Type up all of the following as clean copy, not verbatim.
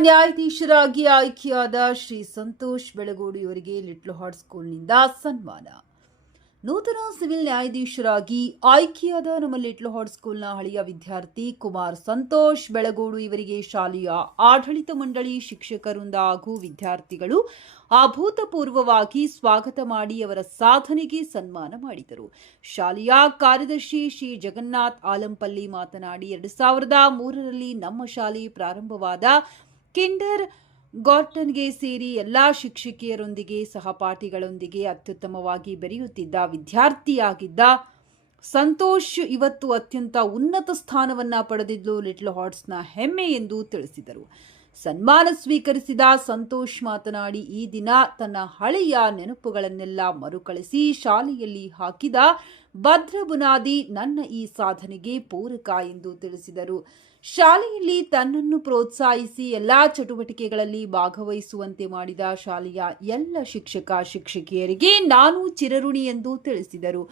ನ್ಯಾಯಾಧೀಶರಾಗಿ ಆಯ್ಕೆಯಾದ ಶ್ರೀ ಸಂತೋಷ್ ಬೆಳಗೋಡು ಇವರಿಗೆ ಲಿಟ್ಲ್ ಹಾರ್ಟ್ ಸ್ಕೂಲ್ನಿಂದ ಸನ್ಮಾನ. ನೂತನ ಸಿವಿಲ್ ನ್ಯಾಯಾಧೀಶರಾಗಿ ಆಯ್ಕೆಯಾದ ನಮ್ಮ ಲಿಟ್ಲ್ ಹಾರ್ಟ್ ಸ್ಕೂಲ್ನ ಹಳೆಯ ವಿದ್ಯಾರ್ಥಿ ಕುಮಾರ್ ಸಂತೋಷ್ ಬೆಳಗೋಡು ಇವರಿಗೆ ಶಾಲೆಯ ಆಡಳಿತ ಮಂಡಳಿ, ಶಿಕ್ಷಕರಿಂದ ಹಾಗೂ ವಿದ್ಯಾರ್ಥಿಗಳು ಅಭೂತಪೂರ್ವವಾಗಿ ಸ್ವಾಗತ ಮಾಡಿ ಅವರ ಸಾಧನೆಗೆ ಸನ್ಮಾನ ಮಾಡಿದರು. ಶಾಲೆಯ ಕಾರ್ಯದರ್ಶಿ ಶ್ರೀ ಜಗನ್ನಾಥ್ ಆಲಂಪಲ್ಲಿ ಮಾತನಾಡಿ, 2003ರಲ್ಲಿ ನಮ್ಮ ಶಾಲೆ ಪ್ರಾರಂಭವಾದ ಕಿಂಡರ್ ಗಾರ್ಟನ್ಗೆ ಸೇರಿ ಎಲ್ಲಾ ಶಿಕ್ಷಕಿಯರೊಂದಿಗೆ, ಸಹಪಾಠಿಗಳೊಂದಿಗೆ ಅತ್ಯುತ್ತಮವಾಗಿ ಬೆರೆಯುತ್ತಿದ್ದ ವಿದ್ಯಾರ್ಥಿಯಾಗಿದ್ದ ಸಂತೋಷ್ ಇವತ್ತು ಅತ್ಯಂತ ಉನ್ನತ ಸ್ಥಾನವನ್ನ ಪಡೆದಿದ್ದು ಲಿಟ್ಲ್ ಹಾರ್ಟ್ಸ್ನ ಹೆಮ್ಮೆ ಎಂದು ತಿಳಿಸಿದರು. ಸನ್ಮಾನ ಸ್ವೀಕರಿಸಿದ ಸಂತೋಷ್ ಮಾತನಾಡಿ, ಈ ದಿನ ತನ್ನ ಹಳೆಯ ನೆನಪುಗಳನ್ನೆಲ್ಲ ಮರುಕಳಿಸಿ ಶಾಲೆಯಲ್ಲಿ ಹಾಕಿದ ಭದ್ರ ಬುನಾದಿ ನನ್ನ ಈ ಸಾಧನೆಗೆ ಪೂರಕ ಎಂದು ತಿಳಿಸಿದರು. ಶಾಲೆಯಲ್ಲಿ ತನ್ನನ್ನು ಪ್ರೋತ್ಸಾಹಿಸಿ ಎಲ್ಲಾ ಚಟುವಟಿಕೆಗಳಲ್ಲಿ ಭಾಗವಹಿಸುವಂತೆ ಮಾಡಿದ ಶಾಲೆಯ ಎಲ್ಲ ಶಿಕ್ಷಕ ಶಿಕ್ಷಕಿಯರಿಗೆ ನಾನು ಚಿರಋಣಿ ಎಂದು ತಿಳಿಸಿದರು.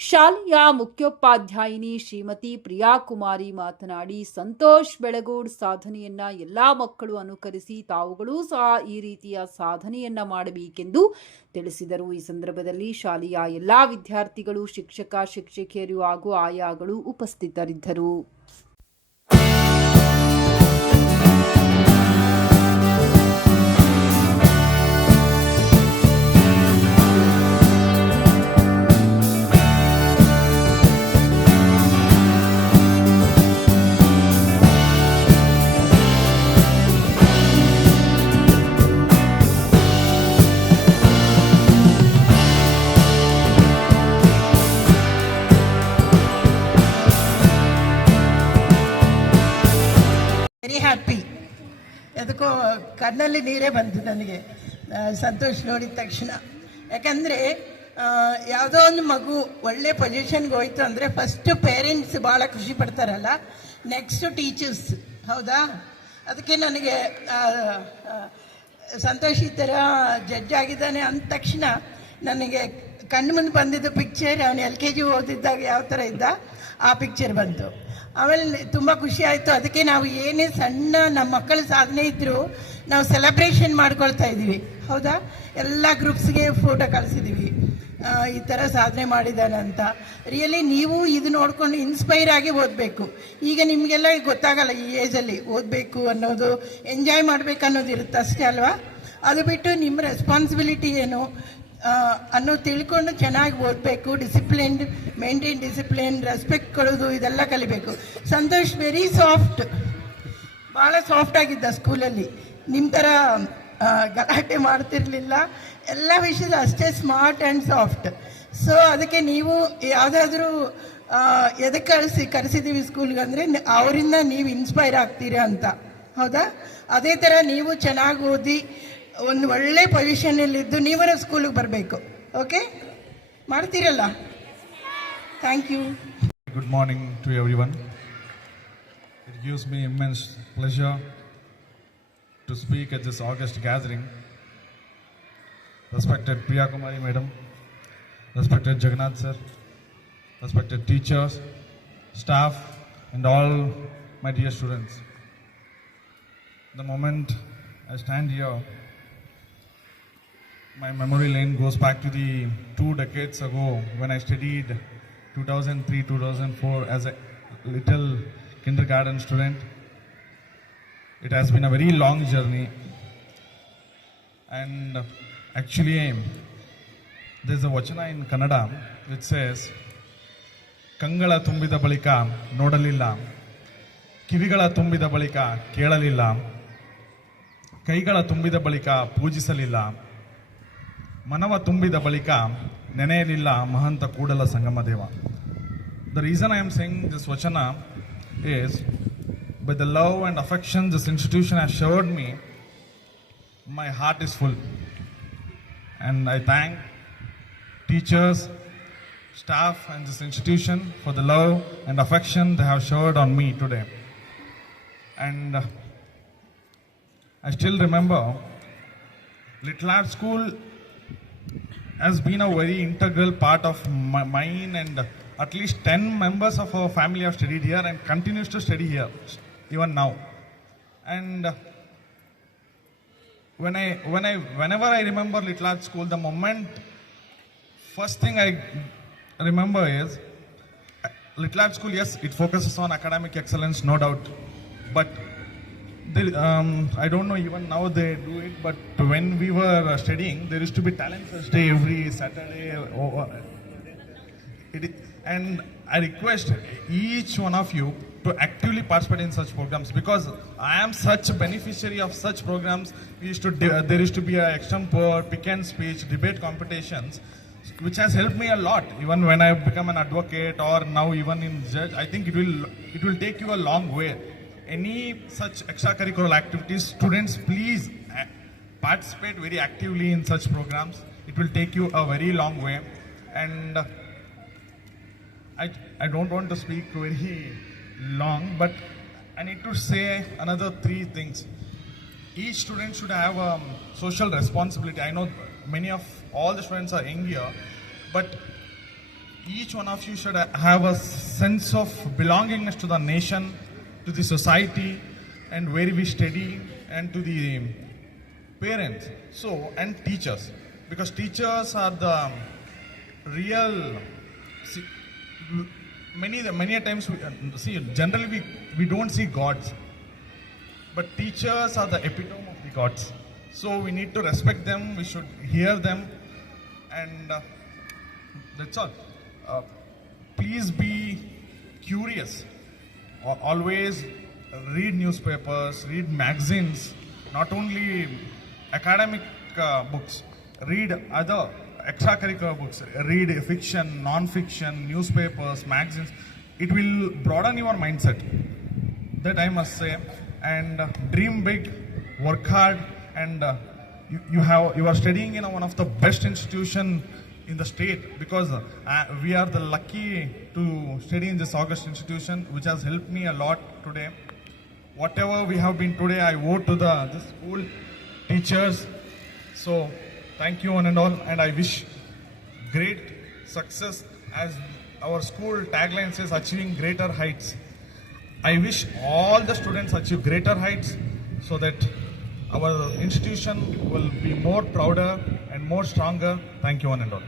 ಶಾಲೆಯ ಮುಖ್ಯೋಪಾಧ್ಯಾಯಿನಿ ಶ್ರೀಮತಿ ಪ್ರಿಯಾ ಕುಮಾರಿ ಮಾತನಾಡಿ, ಸಂತೋಷ್ ಬೆಳಗೋಡ್ ಸಾಧನೆಯನ್ನ ಎಲ್ಲಾ ಮಕ್ಕಳು ಅನುಕರಿಸಿ ತಾವುಗಳೂ ಸಹ ಈ ರೀತಿಯ ಸಾಧನೆಯನ್ನ ಮಾಡಬೇಕೆಂದು ತಿಳಿಸಿದರು. ಈ ಸಂದರ್ಭದಲ್ಲಿ ಶಾಲೆಯ ಎಲ್ಲಾ ವಿದ್ಯಾರ್ಥಿಗಳು, ಶಿಕ್ಷಕ ಶಿಕ್ಷಕಿಯರು ಹಾಗೂ ಆಯಾಗಳು ಉಪಸ್ಥಿತರಿದ್ದರು. Very happy. ಅದಕ್ಕೂ ಕಣ್ಣಲ್ಲಿ ನೀರೇ ಬಂತು ನನಗೆ ಸಂತೋಷ್ ನೋಡಿದ ತಕ್ಷಣ. ಯಾಕಂದರೆ ಯಾವುದೋ ಒಂದು ಮಗು ಒಳ್ಳೆ ಪೊಸಿಷನ್ಗೆ ಹೋಯ್ತು ಅಂದರೆ ಫಸ್ಟು ಪೇರೆಂಟ್ಸ್ ಭಾಳ ಖುಷಿ ಪಡ್ತಾರಲ್ಲ, ನೆಕ್ಸ್ಟು ಟೀಚರ್ಸ್. ಹೌದಾ? ಅದಕ್ಕೆ ನನಗೆ ಸಂತೋಷ್ ಈ ಥರ ಜಡ್ಜ್ ಆಗಿದ್ದಾನೆ ಅಂದ ತಕ್ಷಣ ನನಗೆ ಕಣ್ಣು ಮುಂದೆ ಬಂದಿದ್ದು ಪಿಕ್ಚರ್, ಅವನು LKG ಓದಿದ್ದಾಗ ಯಾವ ಥರ ಇದ್ದ ಆ ಪಿಕ್ಚರ್ ಬಂತು. ಆಮೇಲೆ ತುಂಬ ಖುಷಿ ಆಯಿತು. ಅದಕ್ಕೆ ನಾವು ಏನೇ ಸಣ್ಣ ನಮ್ಮ ಮಕ್ಕಳ ಸಾಧನೆ ಇದ್ದರೂ ನಾವು ಸೆಲೆಬ್ರೇಷನ್ ಮಾಡ್ಕೊಳ್ತಾ ಇದ್ದೀವಿ. ಹೌದಾ? ಎಲ್ಲ ಗ್ರೂಪ್ಸ್ಗೆ ಫೋಟೋ ಕಳಿಸಿದ್ದೀವಿ ಈ ಥರ ಸಾಧನೆ ಮಾಡಿದ್ದಾನಂತ. ರಿಯಲಿ ನೀವು ಇದು ನೋಡಿಕೊಂಡು ಇನ್ಸ್ಪೈರ್ ಆಗಿ ಓದಬೇಕು. ಈಗ ನಿಮಗೆಲ್ಲ ಗೊತ್ತಾಗಲ್ಲ ಈ ಏಜಲ್ಲಿ ಓದಬೇಕು ಅನ್ನೋದು, ಎಂಜಾಯ್ ಮಾಡಬೇಕು ಅನ್ನೋದು ಇರುತ್ತೆ ಅಷ್ಟೇ ಅಲ್ವಾ? ಅದು ಬಿಟ್ಟು ನಿಮ್ಮ ರೆಸ್ಪಾನ್ಸಿಬಿಲಿಟಿ ಏನು ಅನ್ನೋದು ತಿಳ್ಕೊಂಡು ಚೆನ್ನಾಗಿ ಓದಬೇಕು. ಡಿಸಿಪ್ಲಿನ್ಡ್, ಮೇಂಟೈನ್ ಡಿಸಿಪ್ಲಿನ್, ರೆಸ್ಪೆಕ್ಟ್ ಕೊಡೋದು ಇದೆಲ್ಲ ಕಲಿಬೇಕು. ಸಂತೋಷ್ ವೆರಿ ಸಾಫ್ಟ್, ಭಾಳ ಸಾಫ್ಟ್ ಆಗಿದ್ದ ಸ್ಕೂಲಲ್ಲಿ. ನಿಮ್ಮ ಥರ ಗಲಾಟೆ ಮಾಡ್ತಿರ್ಲಿಲ್ಲ, ಎಲ್ಲ ವಿಷಯದ ಅಷ್ಟೇ ಸ್ಮಾರ್ಟ್ ಆ್ಯಂಡ್ ಸಾಫ್ಟ್. ಸೊ ಅದಕ್ಕೆ ನೀವು ಯಾವುದಾದ್ರೂ ಎದಕ್ಕೆ ಕರೆಸಿದ್ದೀವಿ ಸ್ಕೂಲ್ಗೆ ಅಂದರೆ ಅವರಿಂದ ನೀವು ಇನ್ಸ್ಪೈರ್ ಆಗ್ತೀರಾ ಅಂತ. ಹೌದಾ? ಅದೇ ಥರ ನೀವು ಚೆನ್ನಾಗಿ ಓದಿ ಒಂದು ಒಳ್ಳೆ ಪೊಸಿಷನಲ್ಲಿದ್ದು ನೀವರ ಸ್ಕೂಲಿಗೆ ಬರಬೇಕು. ಓಕೆ? ಮಾಡ್ತೀರಲ್ಲ? Thank you. Good morning to everyone. It gives me immense pleasure to speak at this August gathering. Respected Priya Kumari Madam, respected Jagannath Sir, respected teachers, staff and all my dear students. The moment I stand here, my memory lane goes back to the 2 decades ago when I studied 2003-2004 as a little kindergarten student. It has been a very long journey, and actually there's a vachana in Kannada which says, Kangala tumbida balika nodalilla, kivigala tumbida balika kelalilla, kaigala tumbida balika ಪೂಜಿಸಲಿಲ್ಲ, ಮನವ ತುಂಬಿದ ಬಳಿಕ ನೆನೆಯಲಿಲ್ಲ ಮಹಂತ ಕೂಡಲ ಸಂಗಮ Deva. The reason I am saying this vachana is, by the love and affection this institution has showered me, my heart is full. And I thank teachers, staff and this institution for the love and affection they have showered on me today. And I still remember Little Heart School has been a very integral part of mine, and at least 10 members of our family have studied here and continues to study here even now. And whenever I remember Little Art School, the first thing I remember is Little Art School. Yes, it focuses on academic excellence, no doubt, but I don't know even now they do it. But when we were studying, there used to be talent fest day every Saturday. And I request each one of you to actively participate in such programs, because I am such a beneficiary of such programs. There used to be a extempore, pick and speech, debate competitions, which has helped me a lot. Even when I become an advocate or now even in judge, I think it will take you a long way. Any such extracurricular activities, students, please participate very actively in such programs. It will take you a very long way. And I don't want to speak very long, but I need to say another 3 things. Each student should have a social responsibility. I know all the students are young here, but each one of you should have a sense of belongingness to the nation, to the society, and where we study, and to the parents, and teachers, because teachers are the real. Many a times generally we don't see gods, but teachers are the epitome of the gods. So we need to respect them, we should hear them, and that's all. Please be curious. Always read newspapers, read magazines, not only academic books, read other extracurricular books, read fiction, non-fiction, newspapers, magazines. It will broaden your mindset, that I must say. And dream big, work hard, and you are studying in one of the best institution in the state, because we are the lucky to study in this August institution, which has helped me a lot today. Whatever we have been today, I owe to the school teachers. So thank you one and all, and I wish great success, as our school tagline says, achieving greater heights. I wish all the students achieve greater heights, so that our institution will be more prouder and more stronger. Thank you one and all.